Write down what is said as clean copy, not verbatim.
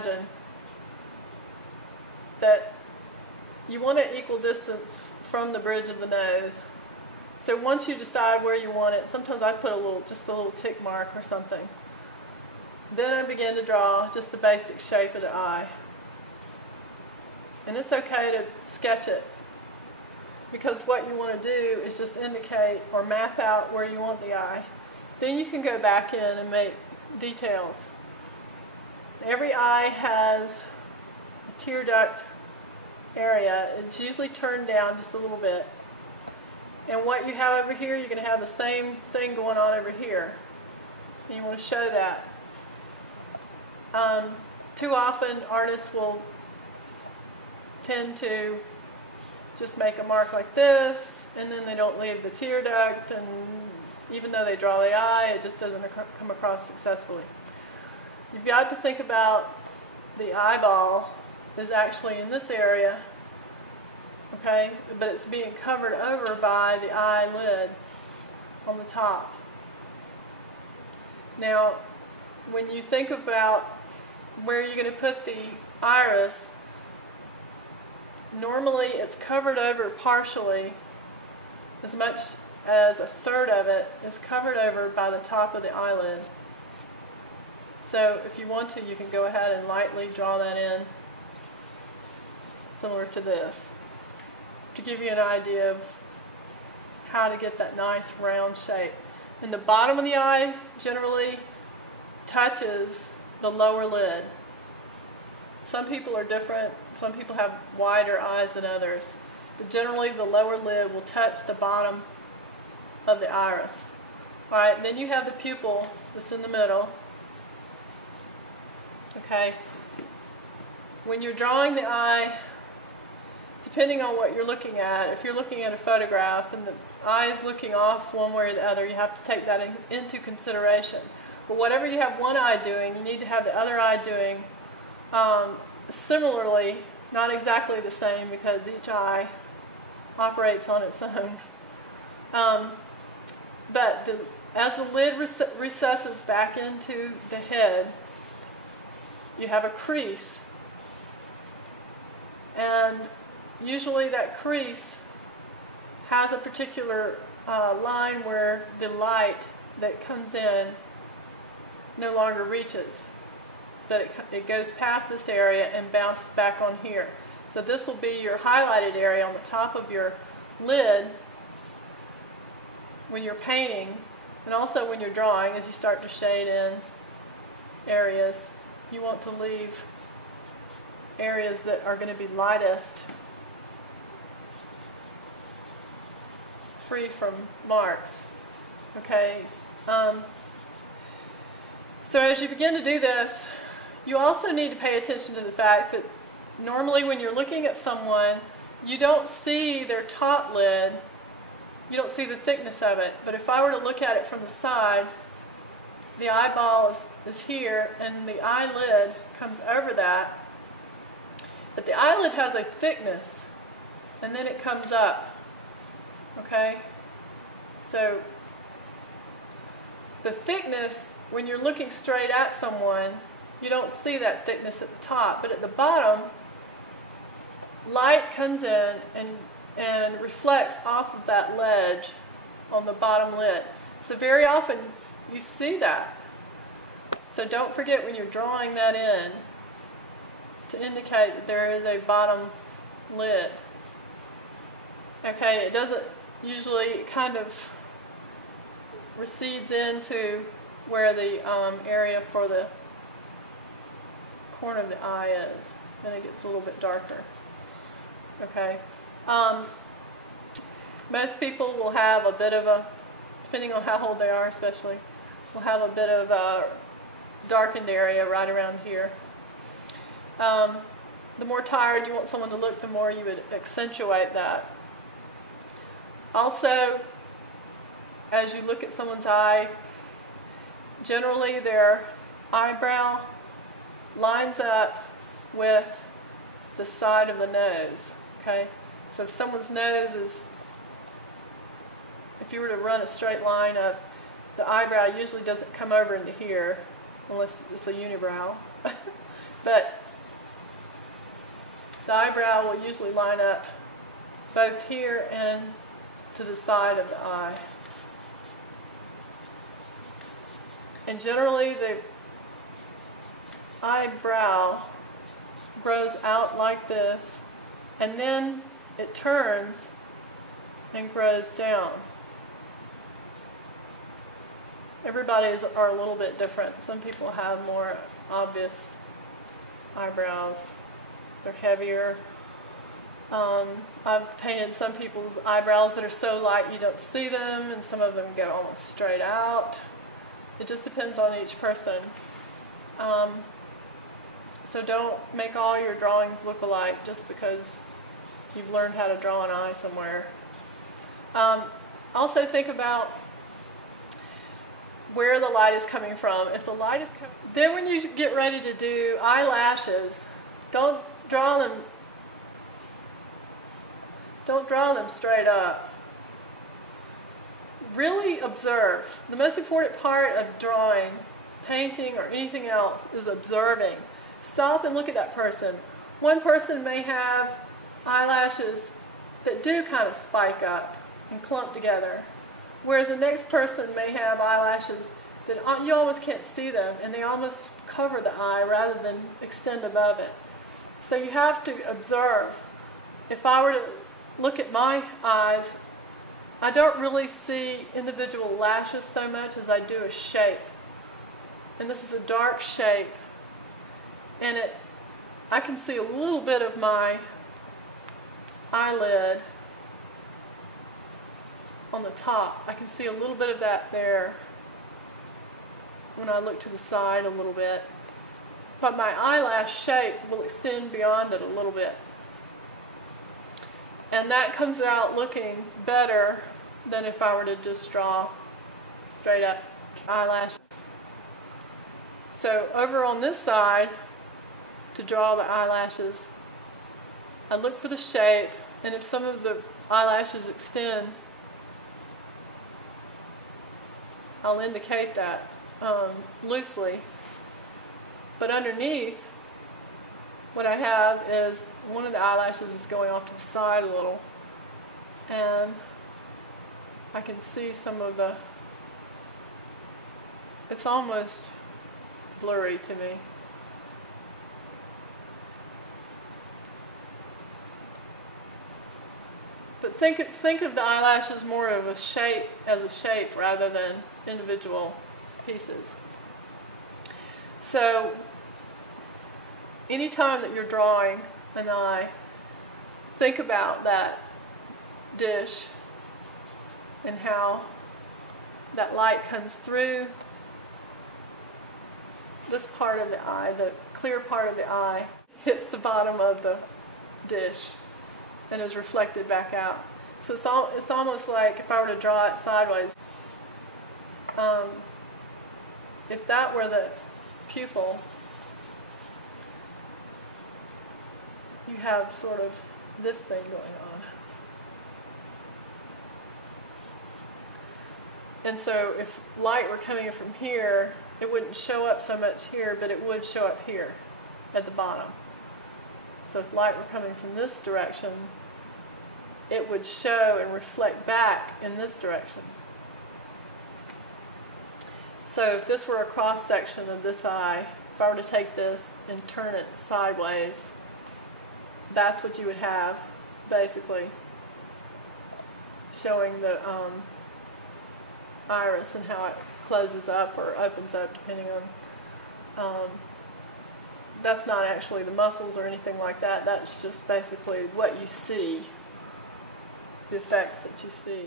imagine that you want an equal distance from the bridge of the nose. So once you decide where you want it, sometimes I put just a little tick mark or something. Then I begin to draw just the basic shape of the eye. And it's okay to sketch it, because what you want to do is just indicate or map out where you want the eye. Then you can go back in and make details. Every eye has a tear duct area. It's usually turned down just a little bit. And what you have over here, you're going to have the same thing going on over here. And you want to show that. Too often artists will tend to just make a mark like this, and then they don't leave the tear duct, and even though they draw the eye, it just doesn't come across successfully. You've got to think about the eyeball is actually in this area, okay, but it's being covered over by the eyelid on the top. Now, when you think about where you're going to put the iris, normally it's covered over partially, as much as a third of it is covered over by the top of the eyelid. So if you want to, you can go ahead and lightly draw that in, similar to this, to give you an idea of how to get that nice round shape. And the bottom of the eye generally touches the lower lid. Some people are different. Some people have wider eyes than others. But generally the lower lid will touch the bottom of the iris. Alright, and then you have the pupil that's in the middle. Okay. When you're drawing the eye, depending on what you're looking at, if you're looking at a photograph and the eye is looking off one way or the other, you have to take that into consideration. But whatever you have one eye doing, you need to have the other eye doing similarly, not exactly the same, because each eye operates on its own. But as the lid recesses back into the head, you have a crease. And usually that crease has a particular line where the light that comes in no longer reaches. But it goes past this area and bounces back on here. So this will be your highlighted area on the top of your lid when you're painting, and also when you're drawing. As you start to shade in areas, you want to leave areas that are going to be lightest, free from marks. Okay. So as you begin to do this, you also need to pay attention to the fact that normally when you're looking at someone, you don't see their top lid, you don't see the thickness of it. But if I were to look at it from the side, the eyeball is here and the eyelid comes over that. But the eyelid has a thickness and then it comes up. Okay? So the thickness, when you're looking straight at someone, you don't see that thickness at the top, but at the bottom, light comes in and reflects off of that ledge on the bottom lid. So very often you see that. So don't forget when you're drawing that in to indicate that there is a bottom lid. Okay, it doesn't usually, it kind of recedes into where the area for the corner of the eye is. Then it gets a little bit darker. Okay. Most people will have a bit of a, depending on how old they are especially, will have a bit of a darkened area right around here. The more tired you want someone to look, the more you would accentuate that. Also, as you look at someone's eye, generally their eyebrow lines up with the side of the nose. Okay? So if someone's nose is, if you were to run a straight line up, the eyebrow usually doesn't come over into here unless it's a unibrow. But the eyebrow will usually line up both here and to the side of the eye. And generally the eyebrow grows out like this, and then it turns and grows down. Everybody's are a little bit different. Some people have more obvious eyebrows. They're heavier. I've painted some people's eyebrows that are so light you don't see them, and some of them go almost straight out. It just depends on each person. So don't make all your drawings look alike just because you've learned how to draw an eye somewhere. Also think about where the light is coming from. If the light is coming, then when you get ready to do eyelashes, don't draw them straight up. Really observe. The most important part of drawing, painting, or anything else is observing. Stop and look at that person. One person may have eyelashes that do kind of spike up and clump together, whereas the next person may have eyelashes that you almost can't see them, and they almost cover the eye rather than extend above it. So you have to observe. If I were to look at my eyes, I don't really see individual lashes so much as I do a shape. And this is a dark shape, and I can see a little bit of my eyelid on the top. I can see a little bit of that there when I look to the side a little bit. But my eyelash shape will extend beyond it a little bit. And that comes out looking better than if I were to just draw straight up eyelashes. So over on this side, to draw the eyelashes, I look for the shape, and if some of the eyelashes extend, I'll indicate that loosely. But underneath, what I have is one of the eyelashes is going off to the side a little, and I can see some of the, it's almost blurry to me. But think of the eyelashes more of a shape, as a shape rather than individual pieces. So anytime that you're drawing an eye, think about that dish and how that light comes through this part of the eye, the clear part of the eye, hits the bottom of the dish and is reflected back out. So it's almost like if I were to draw it sideways, if that were the pupil, you have sort of this thing going on. And so if light were coming from here, it wouldn't show up so much here, but it would show up here at the bottom. So if light were coming from this direction, it would show and reflect back in this direction. So if this were a cross section of this eye, if I were to take this and turn it sideways, that's what you would have, basically, showing the iris and how it closes up or opens up depending on, that's not actually the muscles or anything like that, that's just basically what you see, the effect that you see.